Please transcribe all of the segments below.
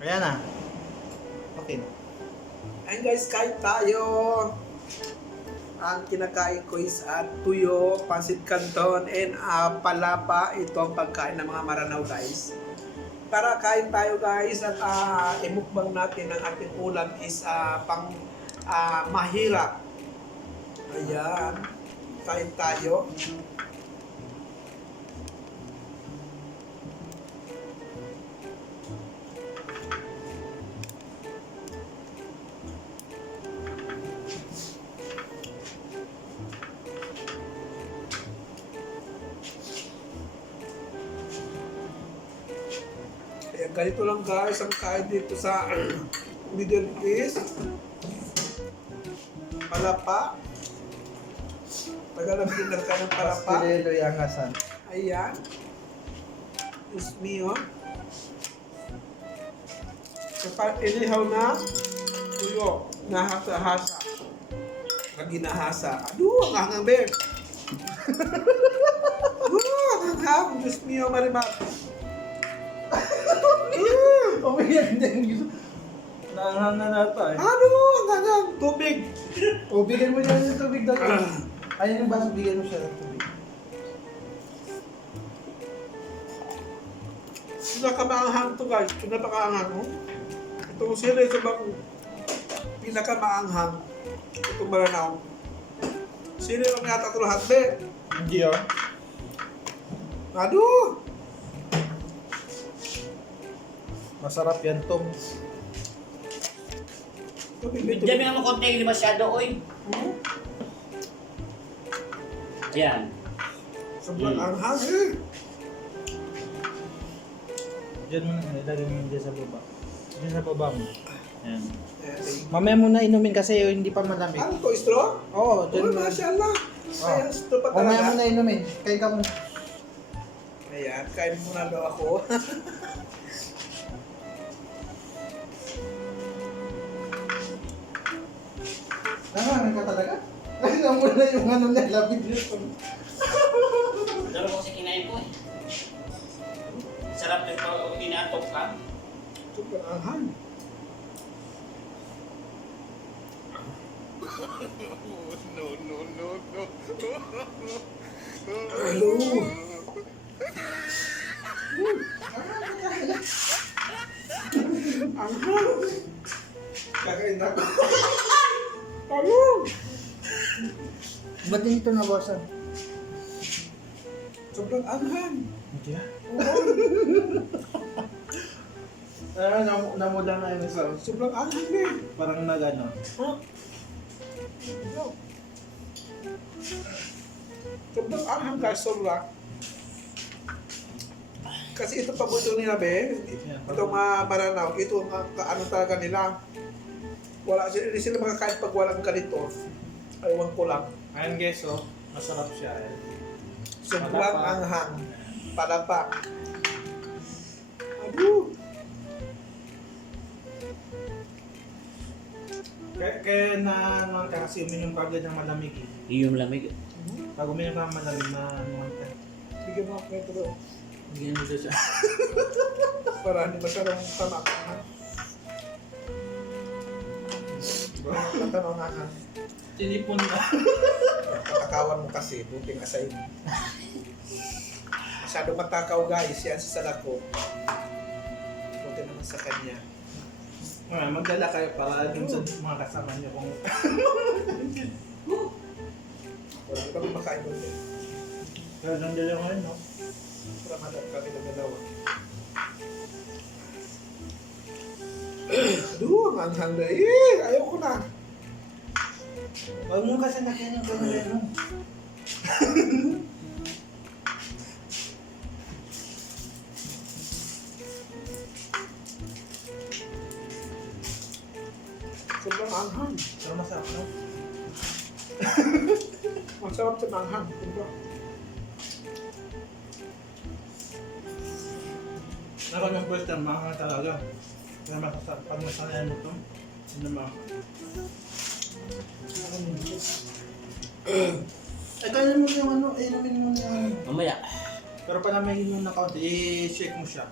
Ayan na. Okay na. Ayun guys, kain tayo. Ang kinakain ko is tuyo, pancit canton, and palapa. Ito ang pagkain ng mga Maranao guys. Para kain tayo guys at imukbang natin ang ating ulam is pang mahirap. Ayan. Kain tayo. Ayan, ganito lang guys ang kain dito sa Middle East. Palapa. Tagal ang pinagka ng palapa. Pastelelo yung asan. Ayan. Is mio. Kapag inihaw na tuyo, nahasa-hasa. Pag ginahasa. Aduh, ang hangang Ben. Ang hangang. Diyos mio, Marimar. Umiyak din gusto. Naanghang na nata eh. Aduh, ang hangang. Tubig. O, bigyan mo dyan yung tubig daw. Ayun yung baso, bigyan mo siya ng tubig. Pinakamaanghang to guys. Pinapakaanghang mo. Itong sila sa bang pinakamaanghang. Itong Maranao. Sino yung yata ito lahat, be? Hindi ah. Aduh! Masarap yan, Tom. Diyan mo konti hindi masyado, oy. Yan. Sobrang anghang eh. Diyan mo na, ilagay mo yun dyan sa baba. Diyan sa baba mo. Yan. Eh, Mamaya mo na inumin kasi hindi pa malamig. ano to, straw? Oo, Oh, dyan mo. mashallah. Ayan, straw pa Mamaya mo talaga. na inumin. Kain ka muna. Ayan, kain muna daw ako. Nangangan ka talaga? Tingnan mo na yung ano niya, labig niya. Dalo ko si kinain ko eh. Sarap nito inatok ka. Sobrang anghang. Hello. Anghang. Kakain na ako. Hello. Ba't din ito nabawasan? Sobrang anghang. Hindi ah. Namula na yun sa Sobrang anghang eh. parang nagano. Huh? No. Sobrang anghang guys, sobra. Kasi ito paborito nila, be. Itong Maranao, ito ang ano talaga nila. Wala, hindi sila makakain pag walang ganito. Aywan ko lang. Ayun guys, oh. Masarap siya eh. Sobrang Palapa. anghang. Palapa. Aduh. Kaya na naman ka kasi uminom ka agad ng malamig eh. Yung lamig. Pag uminom ka ng malamig na naman ka. Bigyan mo ako ito daw. Bigyan mo siya. Para hindi masyadong tamak. Tatanong nga ka. Tinipon na. Matakawan mo kasi, buting asay mo. Masyado matakaw guys, yan sa salako. Buti naman sa kanya. Magdala kayo para dun sa mga kasama niyo kung... Wala kami makain doon eh. Kaya nandala ngayon, no? Para madam kami ng dalawa. Aduh, ang anghang na eh. Ayaw ko na. Huwag mo kasi nakinig ka na no? Sobrang anghang. Pero masarap, no? Masarap sa anghang. Sobrang. Nakon yung first time, mahal talaga. Kaya masasarap. Pag masanayan mo ito, sinama. Ito yun mo yung ano, inumin mo na yung... Mamaya. Pero pa naman yun yung na-count, i-shake mo siya.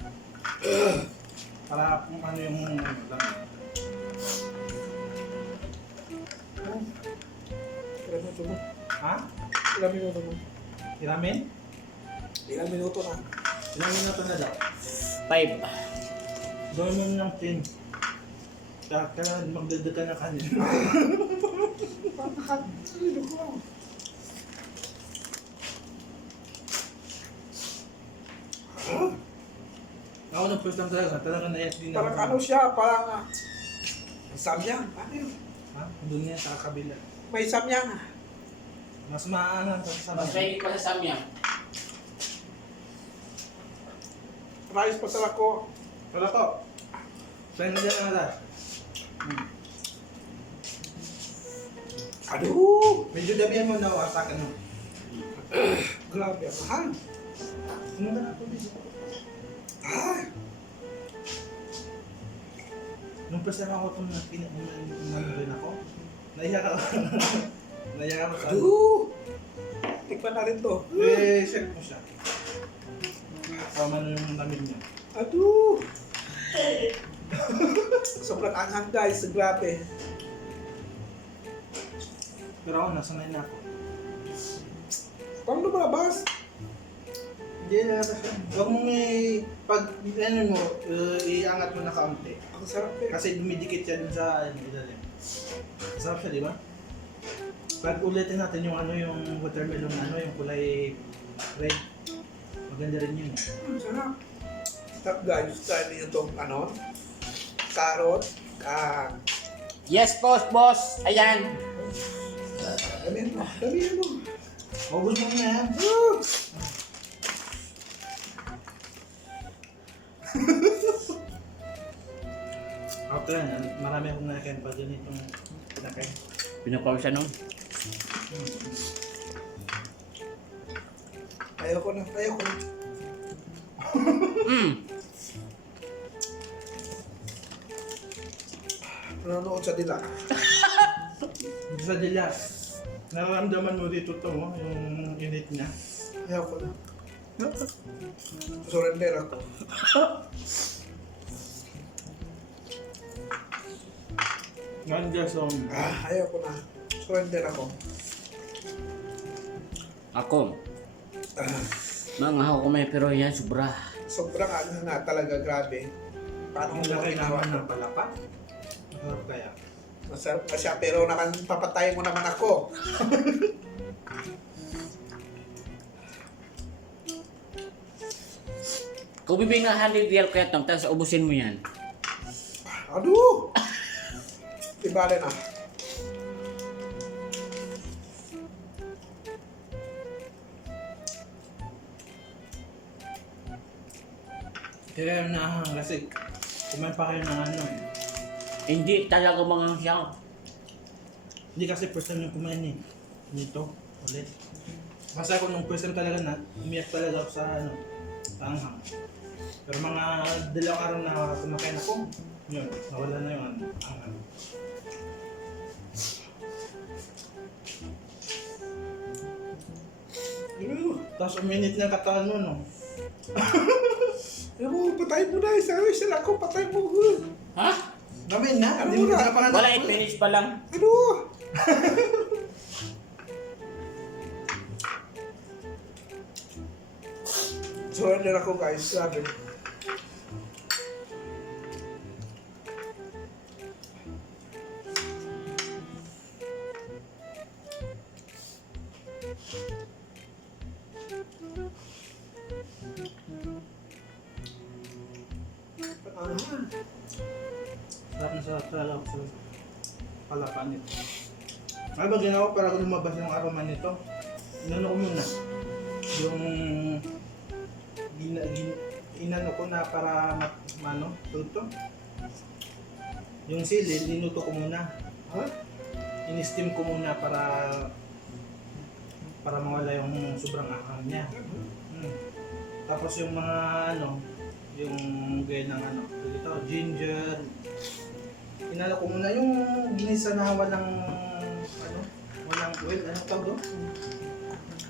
Para kung ano yung ano lang. Ilang minuto mo? Ha? Ilang minuto mo? Iramin? Ilang minuto na? Ilang minuto na daw? 5. Gawin mo ng 10. Kaya magdagdag ka ng kanin. Ano ko? Ako nung first time talaga na-yes din Parang ano siya, parang samyang. Ano yun? Ha? Doon niya sa kabila. May samyang. Mas maangan sa Mas sama. ready pa sa samyang. Rice pa sa lako. Wala ko. Saan na dyan ang alas? Aduh! Medyo dabihan mo na wasakan mo. Grabe, ang mahal. Ano na ako dito? Ay! Nung first time ako itong nanonood ako, naiyak ako. Naiyak ako sa... Aduh! Tikman na rin to. Check mo siya. Tama na yung namin niya. Aduh! Sobrang anghang guys, grabe. Pero ako, nasanay na ako. Paano lumabas? Hindi na siya. Huwag mong pag ano mo, iangat mo na kaunti. Ang sarap eh. Kasi dumidikit siya dun sa ilalim. Sarap siya, di ba? Pag ulitin natin yung ano yung watermelon ano yung kulay red. Maganda rin yun. Ang sarap. Sarap guys, try niyo itong ano, carrot, Yes, boss. Ayan. damihan mo, damihan mo. Maubos mo na yan. Okay lang, marami akong nakain pag ganitong pinakain. Pinapawisa nun. Ayoko na, ayoko na. Nanonood sa dila. Sa Dilas, nararamdaman mo dito to, yung init niya. Ayoko na. Surrender ako. Ngayon guys, Ayoko na. Surrender ako. Ako. Mga ako may pero yan, sobra. Sobrang anghang nga talaga, grabe. Paano yung mo laki ginawa naman to? ng palapa. Masarap kaya. Masarap na siya, pero papatayin mo naman ako. Kung bibig na 100 real kaya tong, tapos ubusin mo yan. Aduh! Ibale na. Kaya nahang kasi kumain pa kayo ng ano eh. Hindi talaga mga siya. Hindi kasi first time yung kumain eh. Nito, ulit. Kasi ako nung first time talaga na, umiyak talaga ako sa ano, sa anghang. Pero mga dalawang araw na kumakain ako, yun, nawala na yung ano, anghang. Tapos uminit na yung katawan mo, no? Alam mo, patayin mo na. Sabi sila ako, patayin mo. Ha? Namin na, Ano hindi mo na? na pangalan. Wala 8 minutes pa lang. Aduh! Surrender ako guys, grabe. Sarap na sarap talaga ako sa palapa nito. Ano ba ginawa para lumabas yung aroma nito? Inano ko muna. Yung inano ko na para mano, tuto. Yung sili, linuto ko muna. Ha? In-steam ko muna para mawala yung sobrang ahang niya. Tapos yung mga ano, yung gaya ng ano, dito, ginger. Inano ko muna yung ginisa na walang ano, walang oil, ano tawag doon?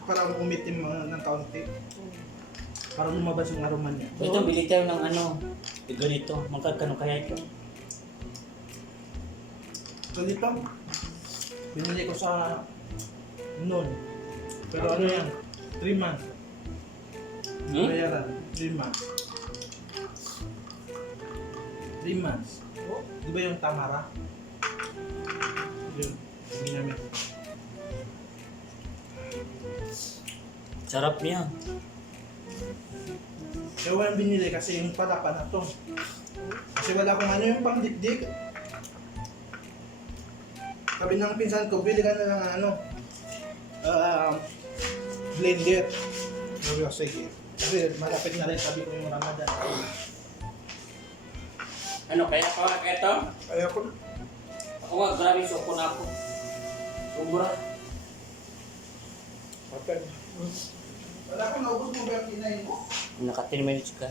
Para umitim ng kaunti. Para lumabas yung aroma niya. Ito, bili tayo ng ano, Ganito, magkano kaya ito? Ganito. Binili ko sa noon. Pero ano yan? 3 months. Bayaran. 3 months. 3 months. Oh, di ba yung Tamara? Yun. Ginamit. Sarap niya. Kaya walang binili kasi yung palapa na to. Kasi wala akong ano yung pangdikdik. Sabi ng pinsan ko, bili ka na ng ano, blender. Sabi ko, sige. Kasi malapit na rin, sabi ko yung Ramadan. Ano, kaya pa ito? Kaya ko na. Ako nga, grabe suko na ako. Sobra. Wala ko, naubos mo ba yung kinain mo? Naka 10 minutes ka.